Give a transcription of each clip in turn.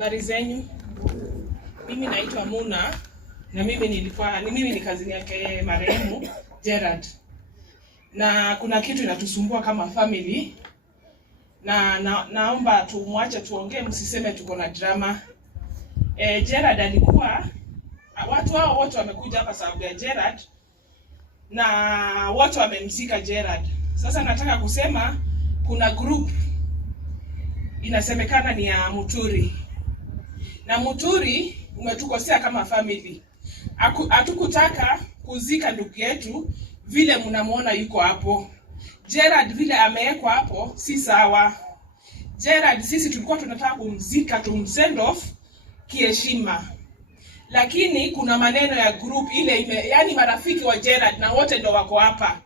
Habari zenyu. Mimi naitwa Muna na mimi ni kazini yake marehemu Gerard. Na kuna kitu inatusumbua kama family. Naomba tumwache tuongee, msiseme tuko na drama. Gerard alikuwa, watu hao wote wamekuja hapa sababu ya Gerard na watu wamemzika Gerard. Sasa nataka kusema kuna group inasemekana ni ya Muturi. Na Muturi umetukosea kama family. Hatukutaka kuzika ndugu yetu vile mnamuona yuko hapo. Gerard vile amewekwa hapo si sawa. Gerard sisi tulikuwa tunataka kumzika, send off kiheshima. Lakini kuna maneno ya group ile yani marafiki wa Gerard na wote ndio wako hapa.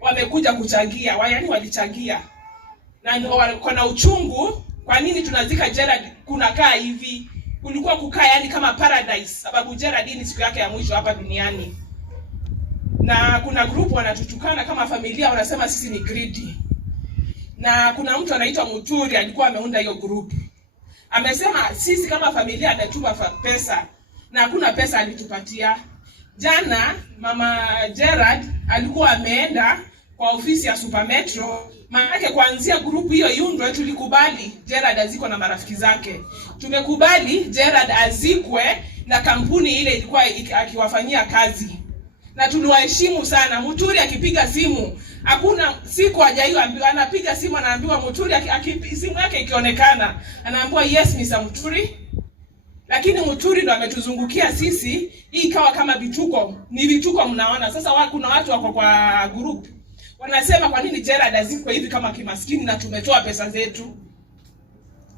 Wamekuja kuchangia, yani walichangia. Na kuna uchungu, kwa nini tunazika Gerard kunakaa hivi? Kulikuwa kukaa yani kama paradise, sababu Gerard ni siku yake ya mwisho hapa duniani. Na kuna group wanatutukana kama familia, wanasema sisi ni greedy. Na kuna mtu anaitwa Muturi alikuwa ameunda hiyo group. Amesema sisi kama familia ametupa pesa na hakuna pesa alitupatia. Jana mama Gerard alikuwa ameenda kwa ofisi ya Super Metro. Maana kuanzia group hiyo yundwe tulikubali Gerard azikwe na marafiki zake. Tumekubali Gerard azikwe na kampuni ile ilikuwa akiwafanyia kazi. Na tuliwaheshimu sana. Muturi akipiga simu, hakuna siku hajaiwa anapiga simu anaambiwa Muturi simu yake ikionekana anaambiwa yes Mr. Muturi. Lakini Muturi ndo ametuzungukia sisi, hii ikawa kama vituko. Ni vituko mnaona. Sasa kuna watu wako kwa group wanasema kwa nini Gerard azikwe hivi kama kimaskini na tumetoa pesa zetu.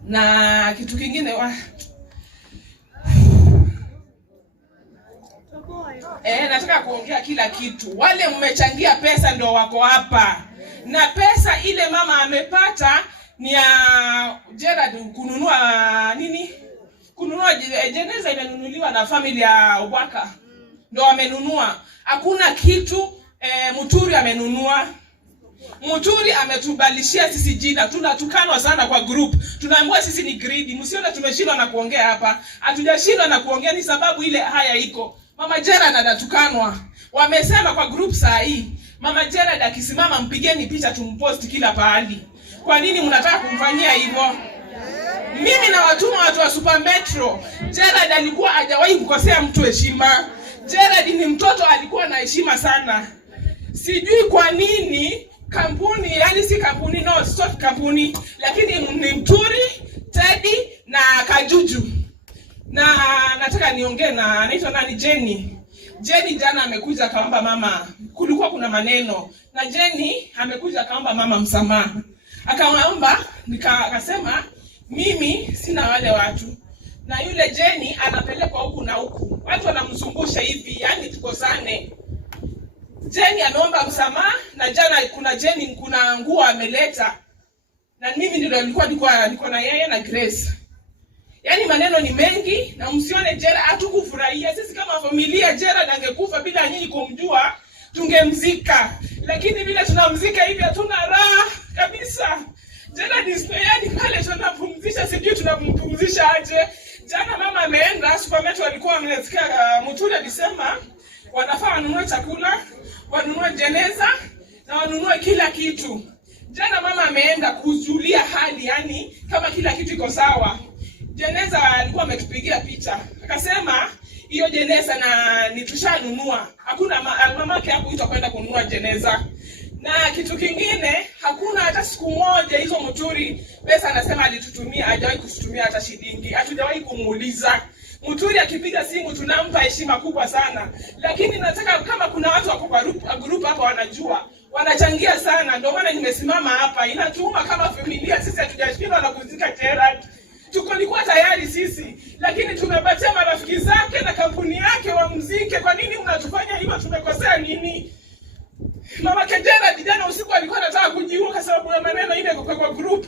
Na kitu kingine nataka kuongea kila kitu. Wale mmechangia pesa ndio wako hapa. Na pesa ile mama amepata ni ya Gerard kununua nini? Kununua jeneza imenunuliwa na familia ya Obwaka. Ndio amenunua. Hakuna kitu Muturi amenunua. Muturi ametubalishia sisi jina. Tunatukanwa sana kwa group. Tunaambiwa sisi ni greedy. Msione tumeshindwa na kuongea hapa. Hatujashindwa na kuongea, ni sababu ile haya iko. Mama Gerard anatukanwa. Wamesema kwa group saa hii Mama Gerard akisimama mpigeni picha tumpost kila pahali. Kwa nini mnataka kumfanyia hivyo? Mimi na watu wa Super Metro, Gerard alikuwa hajawahi kukosea mtu heshima. Gerard ni mtoto alikuwa na heshima sana. Sijui kwa nini kampuni, yani si kampuni, no stop kampuni, lakini ni Mturi, Teddy na Kajuju. Na nataka niongee na anaitwa nani, Jenny. Jenny jana amekuja kaomba mama, kulikuwa kuna maneno. Na Jenny amekuja kaomba mama msamaha. Akaomba, akasema mimi sina wale watu. Na yule Jenny anapelekwa huku na huku. Watu wanamzungusha hivi, yani tukosane. Jenny ameomba msamaha na jana kuna nguo ameleta. Na mimi niko na yeye na Grace. Yani maneno ni mengi na msione Gerard hatukufurahia. Sisi kama familia Gerard angekufa bila nyinyi kumjua, tungemzika. Lakini bila tunamzika hivi hatuna raha kabisa. Gerard yani pale tunapumzisha, sijui tunampumzisha aje. Jana mama ameenda Super Metro, walikuwa wamesikia Muturi alisema wanafaa wanunue chakula, wanunue jeneza na wanunue kila kitu. Jana mama ameenda kujulia hali, yani kama kila kitu iko sawa. Jeneza alikuwa ametupigia picha. Akasema hiyo jeneza na nitushanunua. Hakuna mamake hakuitwa kwenda kununua jeneza. Na kitu kingine, hakuna hata siku moja hizo Muturi pesa anasema alitutumia, hajawahi kututumia hata shilingi. Hatujawahi kumuuliza. Muturi akipiga simu tunampa heshima kubwa sana. Lakini nataka kama kuna watu wako kwa group hapa wanajua, wanachangia sana. Ndio maana nimesimama hapa. Inatuuma kama familia sisi hatujashindwa na kuzika Gerard. Tulikuwa tayari sisi, lakini tumepatia marafiki zake na kampuni yake wamzike. Kwa nini mnatufanya hivyo? Tumekosea nini? Mama Gerard jana usiku alikuwa anataka kujiua kwa sababu ya maneno ile kwa group.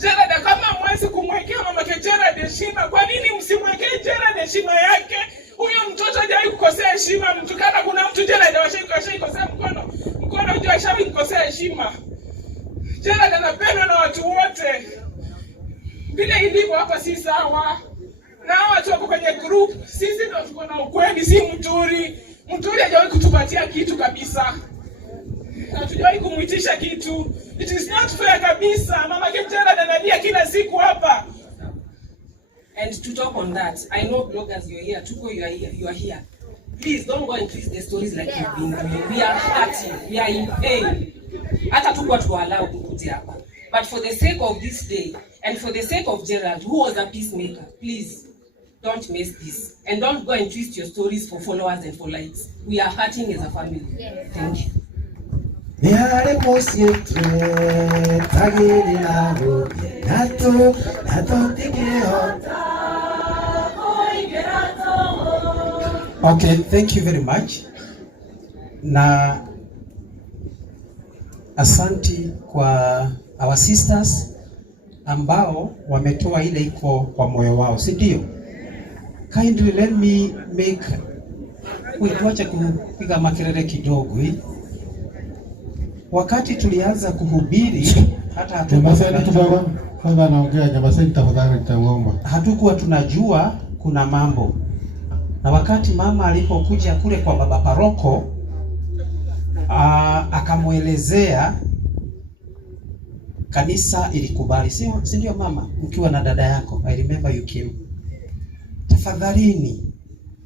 Gerard kama mwezi kumwekea mama Gerard heshima, kwa nini msimwekee Gerard heshima yake? Huyo mtoto hajawahi kukosea heshima. Mtukana kuna mtu Gerard washaikosea mkono ndio ashawahi kukosea heshima. Gerard anapendwa na watu wote. vile ilivyo hapa si sawa. Na watu wako kwenye group, sisi ndio tuko na ukweli, si Muturi. Muturi hajawahi kutupatia kitu kabisa. Hatujawahi kumuitisha kitu. It is not fair kabisa. Mama Kiptera analia kila siku hapa. And to talk on that, I know bloggers, you're here. Tuko, you are here. Please don't go and twist the stories like you've been doing. We are hurting. We are in pain. Hata tuko watu allow kukuja hapa. But for the sake of this day, and for the sake of Gerald, who was a peacemaker, please don't miss this. And don't go and twist your stories for followers and for likes. We are hurting as a family. Thank you. Okay, thank you very much. Na asanti kwa our sisters ambao wametoa ile iko kwa moyo wao, si ndio? Kindly let me make tuache kupiga makelele kidogo hii. Wakati tulianza kuhubiri hatukuwa tunajua kuna mambo. Na wakati mama alipokuja kule kwa baba paroko, akamuelezea, kanisa ilikubali. Si ndio mama? Mkiwa na dada yako, I remember you came. Tafadhalini,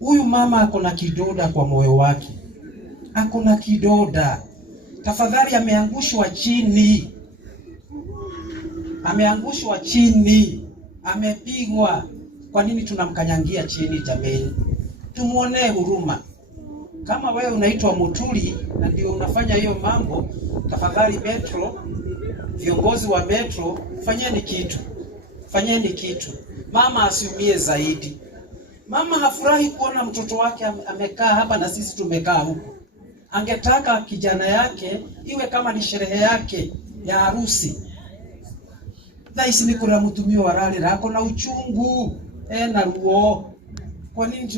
huyu mama ako na kidoda kwa moyo wake. Ako na kidoda. Tafadhali, ameangushwa chini. Ameangushwa chini. Amepigwa. Kwa nini tunamkanyangia chini jameni? Tumuonee huruma. Kama wewe unaitwa Muturi na ndio unafanya hiyo mambo, tafadhali Metro, viongozi wa Metro, fanyeni kitu. Fanyeni kitu. Mama asiumie zaidi. Mama hafurahi kuona mtoto wake amekaa hapa na sisi tumekaa huko. Angetaka kijana yake iwe kama ni sherehe yake ya harusi. Thaisi ni kuna mtumio warali rako na uchungu na ruo. Kwa nini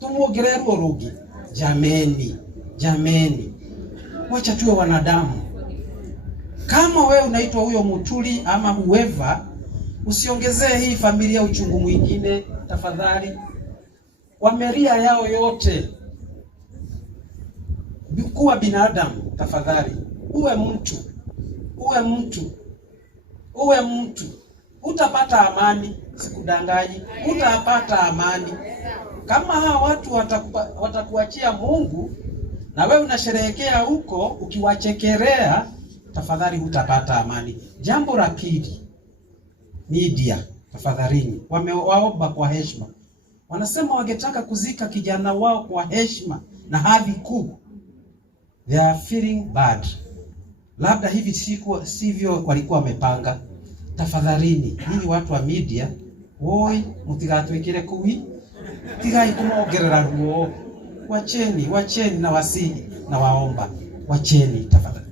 tumuongelee ruo rugi? Jameni. Wacha tuwe wanadamu. Kama wewe unaitwa huyo Muturi ama whoever, usiongezee hii familia uchungu mwingine tafadhali. Wameria yao yote. Kuwa binadamu tafadhali. Uwe mtu. Utapata amani, sikudanganyi. Utapata amani. Kama hawa watu watakuachia Mungu na wewe unasherehekea huko ukiwachekelea, tafadhali utapata amani. Jambo la pili, media tafadhalini, wamewaomba kwa heshima. Wanasema wangetaka kuzika kijana wao kwa heshima na hadhi kuu. They are feeling bad. Labda hivi sivyo walikuwa wamepanga. Tafadhalini, ninyi watu wa media, woi mutigatwekere kuwi. Tigai kumogerera ruo. Wacheni na wasihi na waomba. Wacheni tafadhali.